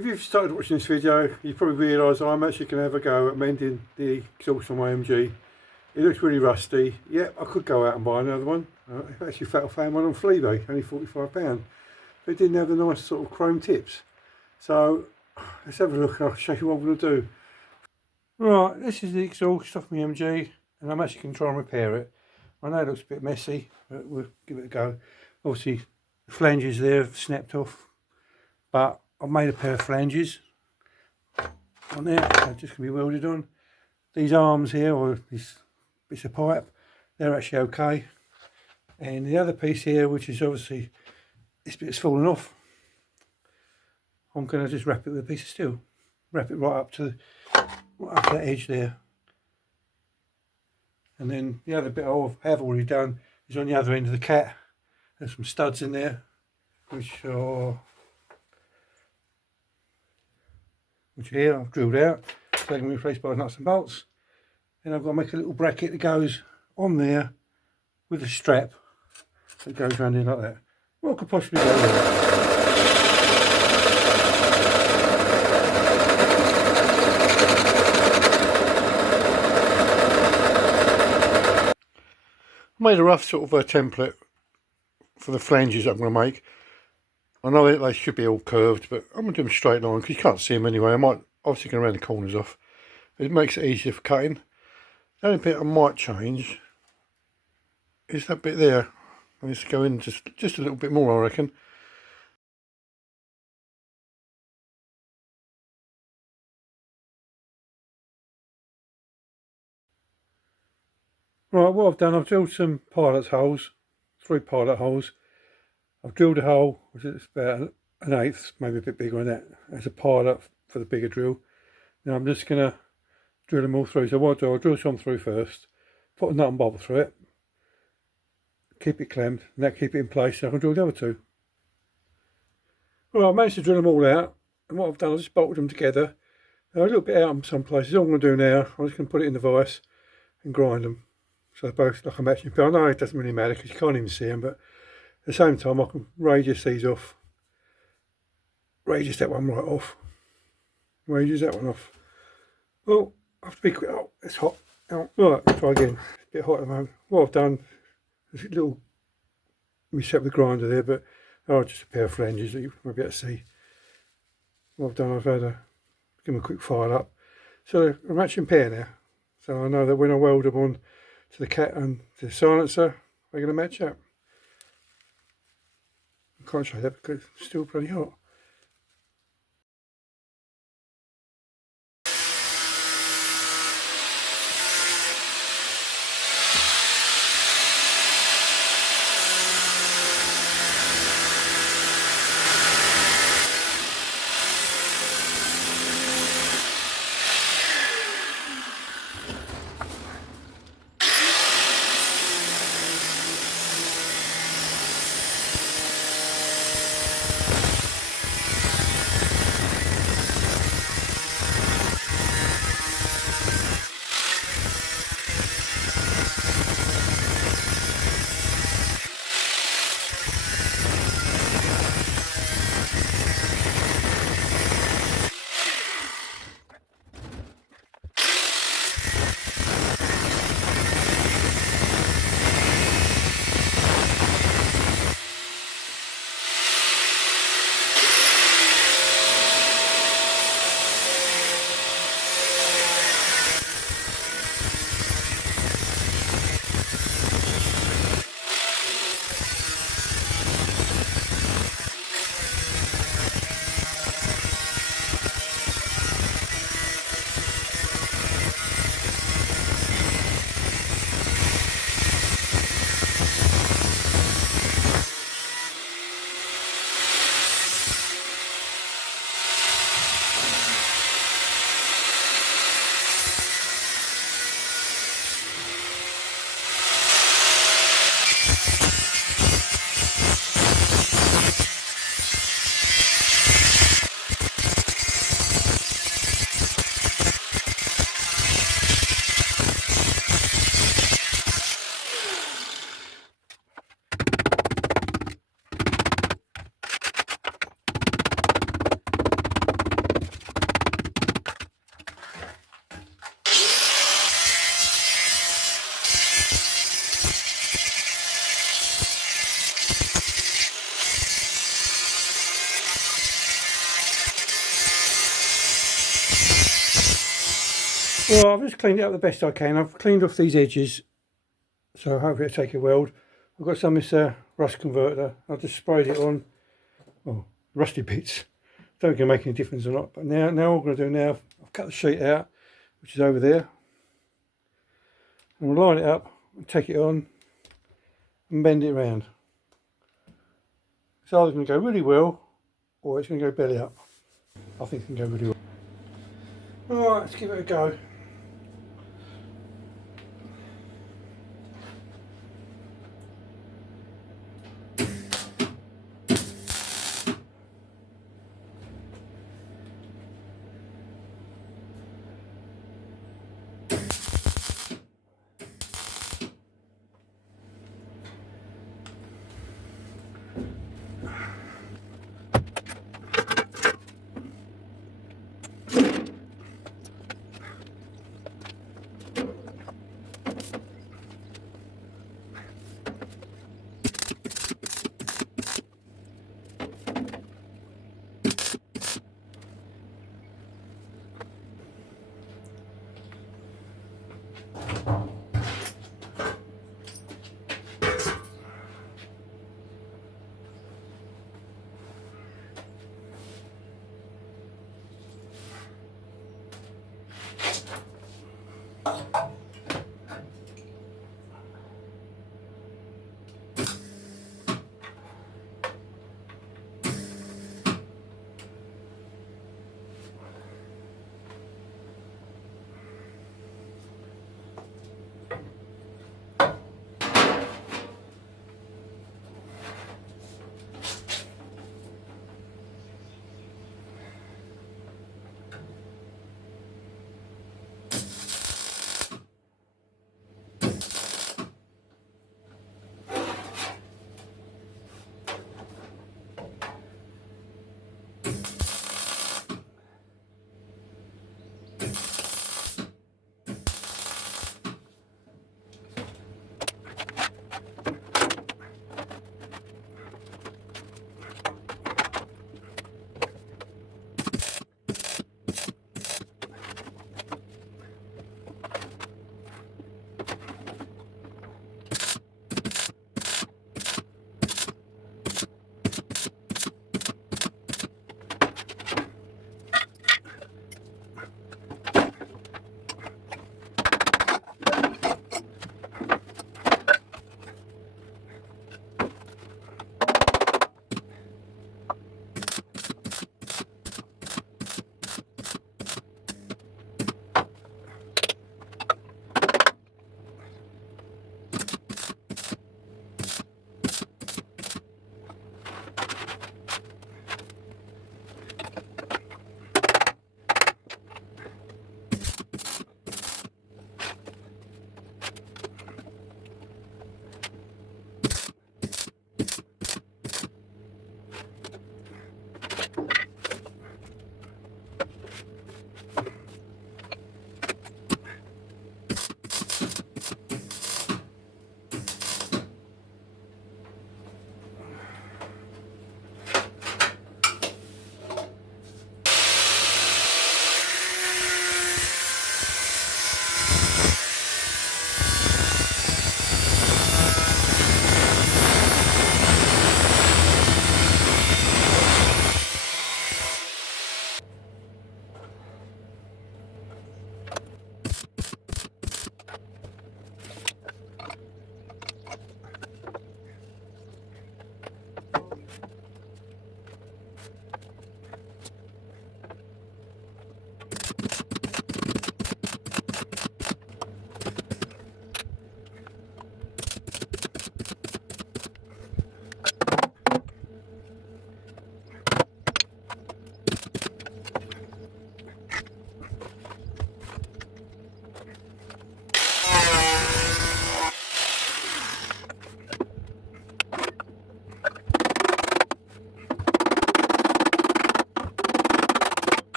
If you've started watching this video, you probably realise I'm actually going to have a go at mending the exhaust on my MG. It looks really rusty. Yeah, I could go out and buy another one. I actually found one on Fleabay, only £45. But it didn't have the nice sort of chrome tips. So let's have a look and I'll show you what I'm going to do. Right, this is the exhaust off my MG and I'm actually going to try and repair it. I know it looks a bit messy, but we'll give it a go. Obviously the flanges there have snapped off, but I've made a pair of flanges on there. They're just going to be welded on. These arms here, or these bits of pipe, they're actually okay. And the other piece here, which is obviously this bit's fallen off, I'm going to just wrap it with a piece of steel. Wrap it right up to that edge there. And then the other bit I have already done is on the other end of the cat. There's some studs in there, which here I've drilled out, so they can be replaced by nuts and bolts. Then I've got to make a little bracket that goes on there with a strap that goes around in like that. What could possibly go there? I made a rough sort of a template for the flanges that I'm going to make. I know that they should be all curved, but I'm going to do them straight line because you can't see them anyway. I might obviously going to round the corners off. It makes it easier for cutting. The only bit I might change is that bit there. I need to go in just a little bit more, I reckon. Right, what I've done, I've drilled some pilot holes, 3 pilot holes. I've drilled a hole, which is about an eighth, maybe a bit bigger than that, as a pilot for the bigger drill. Now I'm just going to drill them all through. So what I do, I'll drill some through first, put a nut and bolt through it, keep it clammed, and that keep it in place so I can drill the other 2. Well, I managed to drill them all out, and what I've done, I've just bolted them together. They're a little bit out in some places. All I'm going to do now, I'm just going to put it in the vise and grind them. So they're both like a matching pair. I know it doesn't really matter because you can't even see them, but at the same time I can radius these off. Radius that one right off. Radius that one off. Well, I have to be quick. Oh, it's hot. Oh, right, let's try again. It's a bit hot at the moment. What I've done is a little reset with the grinder there, but just a pair of flanges that you might be able to see. What I've done, I've had to give them a quick fire up. So they're a matching pair now. So I know that when I weld them on to the cat and the silencer, they're going to match up. I can't show that because it's still pretty hot. Well, I've just cleaned it up the best I can. I've cleaned off these edges, so hopefully it'll take a weld. I've got some of this rust converter. I just sprayed it on, oh, rusty bits. Don't know if it can make any difference or not. But now all I'm going to do now, I've cut the sheet out, which is over there. And we'll line it up and take it on and bend it around. It's either going to go really well or it's going to go belly up. I think it can go really well. Alright, let's give it a go.